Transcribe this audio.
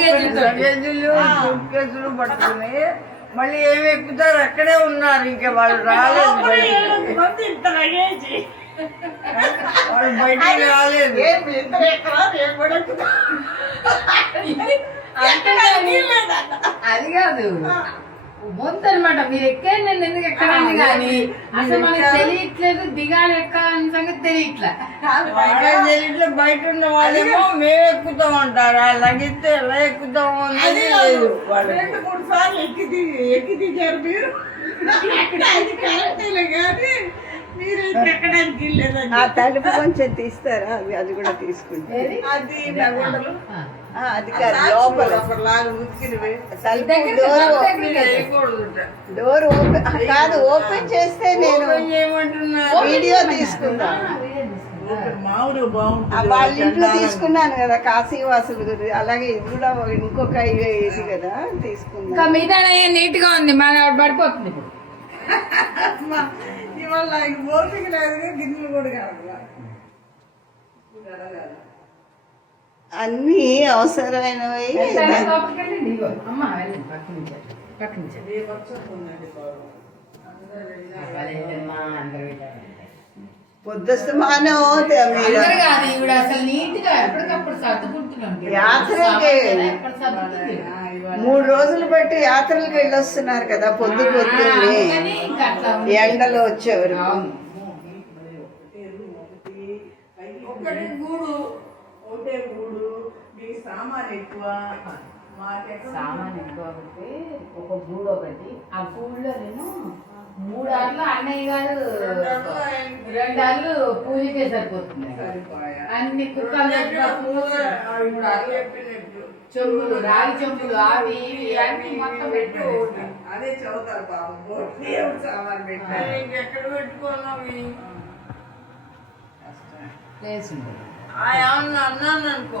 కేసులు పట్టుకుని మళ్ళీ ఏమి ఎక్కుతారు అక్కడే ఉన్నారు ఇంకా వాళ్ళు రాలేదు వాళ్ళు బయటికి రాలేదు అది కాదు బొంతు అనమాట మీరు ఎక్కారు నేను ఎందుకు ఎక్కడానికి కానీ అసలు మనకి తెలియట్లేదు దిగాలి ఎక్కాలని సంగతి తెలియట్లేదు బయట ఉన్న వాళ్ళేమో మేము ఎక్కుతాం అంటారు అలా ఎక్కితే ఎలా ఎక్కుతాము అని లేదు రెండు మూడు సార్లు ఎక్కి ఎక్కి దిగారు మీరు ఎక్కడానికి కరెక్ట్ కానీ తలుపు కొంచెం తీస్తారా అది అది కూడా తీసుకుంటే అది నా డోర్ ఓపెన్ కాదు ఓపెన్ చేస్తే నేను వీడియో తీసుకున్నా వాళ్ళ ఇంట్లో తీసుకున్నాను కదా కాశీ వాసులు అలాగే కూడా ఇంకొక ఇవే వేసి కదా తీసుకున్నా మిగతా నీట్ గా ఉంది మన పడిపోతుంది ఇవాళ ఓపిక లేదు కూడా కాదు అన్ని అవసరమైనవి మూడు రోజులు బట్టి యాత్రలకు వెళ్ళి వస్తున్నారు కదా పొద్దు పొద్దున్నీ ఎండలో వచ్చేవారు సామాన్ ఎక్కువ సామాన్ ఎక్కువ ఒక గూడు ఒకటి ఆ గూడులో నేను మూడార్లు అన్నయ్య గారు రెండు పూజ చేసరిపోతుంది అన్ని చెంబులు రాగి చెంబులు అవి అన్ని మొత్తం పెట్టు అదే చదువుతారు పాపం సామాన్ ఆ పెట్టుకోవాలి అన్నాను అనుకో